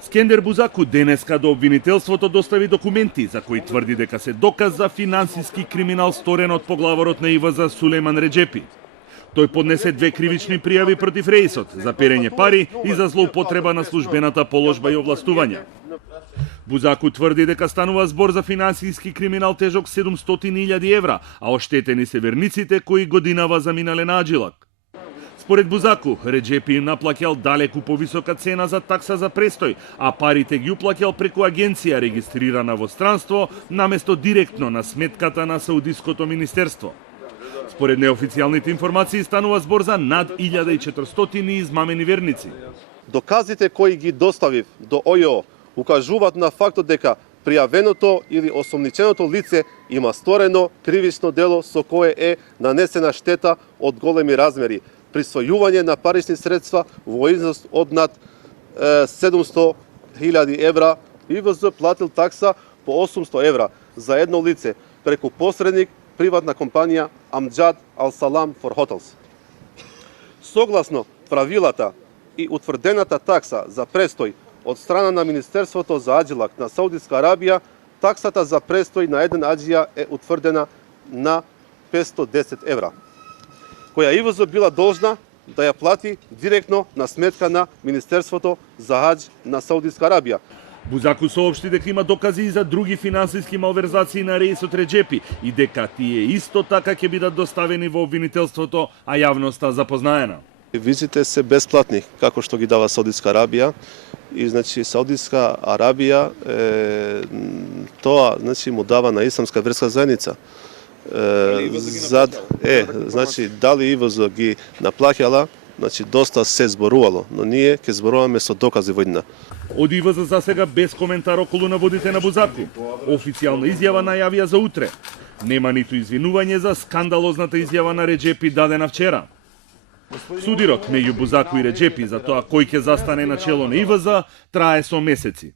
Скендер Бузаку денеска до обвинителството достави документи за кои тврди дека се доказ за финансиски криминал сторен од поглаворот на ИВЗ Сулейман Реджепи. Тој поднесе 2 кривични пријави против Реисот за перење пари и за злоупотреба на службената положба и овластувања. Бузаку тврди дека станува збор за финансиски криминал тежок 700.000 евра, а оштетени се верниците кои годинава заминале на аджилак. Според Бузаку, Реджепи им наплаќал далеку повисока цена за такса за престој, а парите ги уплаќал преку агенција регистрирана во странство, наместо директно на сметката на Саудиското министерство. Според неофицијалните информации станува збор за над 1400 измамени верници. Доказите кои ги доставив до ОЈО укажуваат на фактот дека пријавеното или осомниченото лице има сторено кривично дело со кое е нанесена штета од големи размери, присвојување на парични средства во износ од над 700.000 евра. ИВЗ платил такса по 800 евра за едно лице преку посредник приватна компанија Amjad Al Salam for Hotels. Согласно правилата и утврдената такса за престој од страна на Министерството за аджилак на Саудиска Арабија, таксата за престој на еден аџија е утврдена на 510 евра, која ИВЗ била должна да ја плати директно на сметка на Министерството за адж на Саудиска Арабија. Бузаку соопшти дека има докази и за други финансиски малверзации на Реисот Реджепи и дека тие исто така ќе бидат доставени во обвинителството, а јавноста запознаена. Визите се бесплатни, како што ги дава Саудиска Арабија. И значи Саудиска Арабија тоа значи му дава на исламска верска заедница. Значи дали ИВЗ ги наплаќала, значи доста се зборувало, но ние ќе зборуваме со докази во иднина. Од ИВЗ за сега без коментар околу наводите на Бузаку. Официјална изјава најавија за утре. Нема ниту извинување за скандалозната изјава на Реджепи дадена вчера. Судирот меѓу Бузаку и Реджепи за тоа кој ќе застане на чело на ИВЗ трае со месеци.